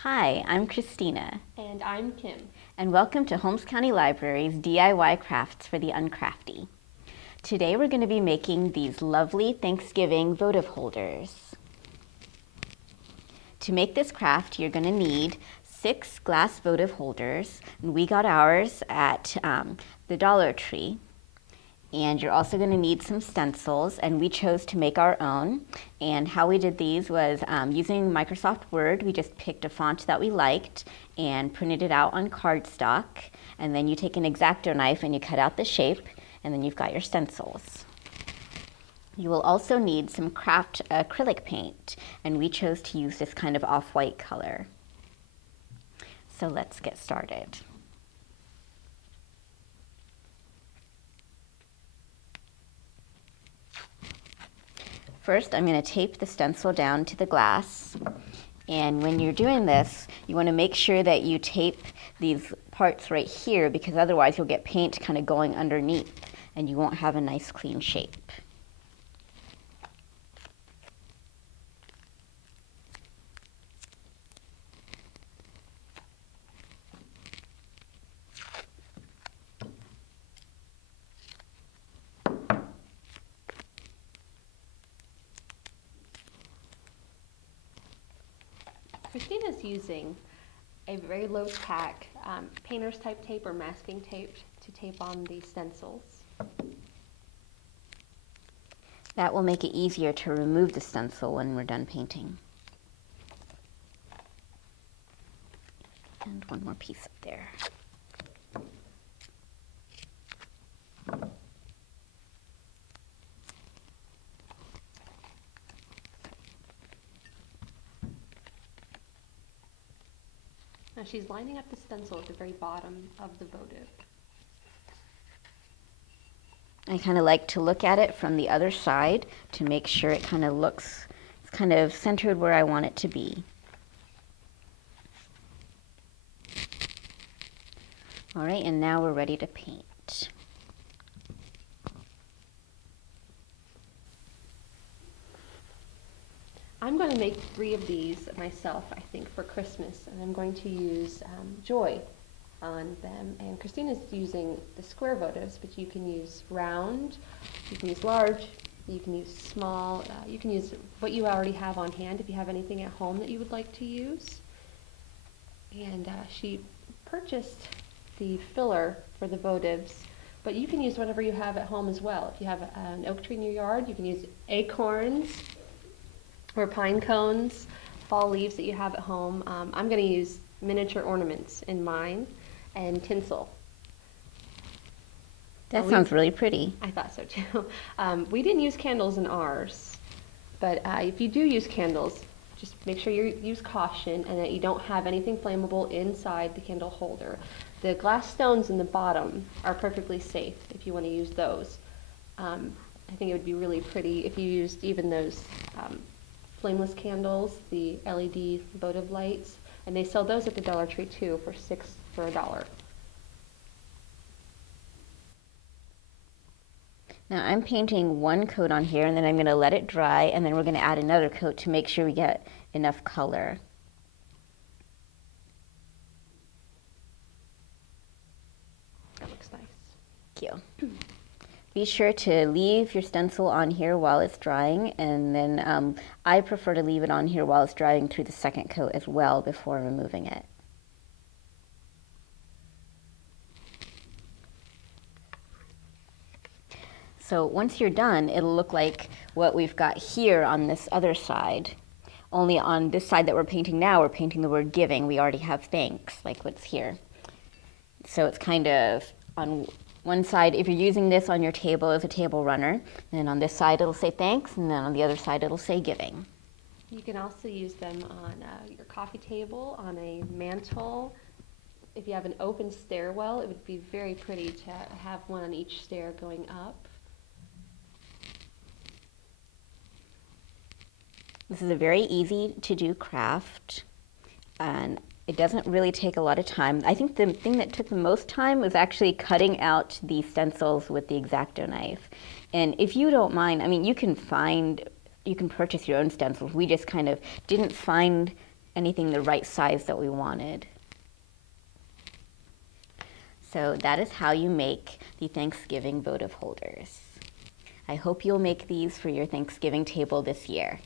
Hi, I'm Christina. And I'm Kim. And welcome to Holmes County Library's DIY crafts for the Uncrafty. Today we're going to be making these lovely Thanksgiving votive holders. To make this craft, you're going to need 6 glass votive holders, and we got ours at the Dollar Tree. And you're also going to need some stencils, and we chose to make our own. And how we did these was using Microsoft Word. We just picked a font that we liked and printed it out on cardstock. And then you take an X-Acto knife and you cut out the shape, and then you've got your stencils. You will also need some craft acrylic paint, and we chose to use this kind of off-white color. So let's get started. First, I'm going to tape the stencil down to the glass. And when you're doing this, you want to make sure that you tape these parts right here, because otherwise you'll get paint kind of going underneath and you won't have a nice clean shape. Christina's using a very low tack painter's type tape or masking tape to tape on the stencils. That will make it easier to remove the stencil when we're done painting. And one more piece up there. Now she's lining up the stencil at the very bottom of the votive. I kind of like to look at it from the other side to make sure it kind of looks, it's kind of centered where I want it to be. All right, and now we're ready to paint. I'm going to make 3 of these myself, I think, for Christmas, and I'm going to use joy on them. And Christina's using the square votives, but you can use round, you can use large, you can use small, you can use what you already have on hand if you have anything at home that you would like to use. And she purchased the filler for the votives, but you can use whatever you have at home as well. If you have an oak tree in your yard, you can use acorns or pine cones, fall leaves that you have at home. I'm going to use miniature ornaments in mine and tinsel. That sounds really pretty. I thought so too. We didn't use candles in ours, but if you do use candles, just make sure you use caution and that you don't have anything flammable inside the candle holder. The glass stones in the bottom are perfectly safe if you want to use those. I think it would be really pretty if you used even those flameless candles, the LED votive lights, and they sell those at the Dollar Tree too for $1. Now I'm painting one coat on here, and then I'm going to let it dry, and then we're going to add another coat to make sure we get enough color. That looks nice. Thank you. Be sure to leave your stencil on here while it's drying, and then I prefer to leave it on here while it's drying through the second coat as well before removing it. So once you're done, it'll look like what we've got here on this other side. Only on this side that we're painting now, we're painting the word giving. We already have thanks, like what's here. So it's kind of on one side, if you're using this on your table as a table runner, and on this side it'll say thanks, and then on the other side it'll say giving. You can also use them on your coffee table, on a mantle. If you have an open stairwell, it would be very pretty to have one on each stair going up. This is a very easy to do craft, and it doesn't really take a lot of time. I think the thing that took the most time was actually cutting out the stencils with the X-Acto knife. And if you don't mind, I mean, you can purchase your own stencils. We just kind of didn't find anything the right size that we wanted. So that is how you make the Thanksgiving votive holders. I hope you'll make these for your Thanksgiving table this year.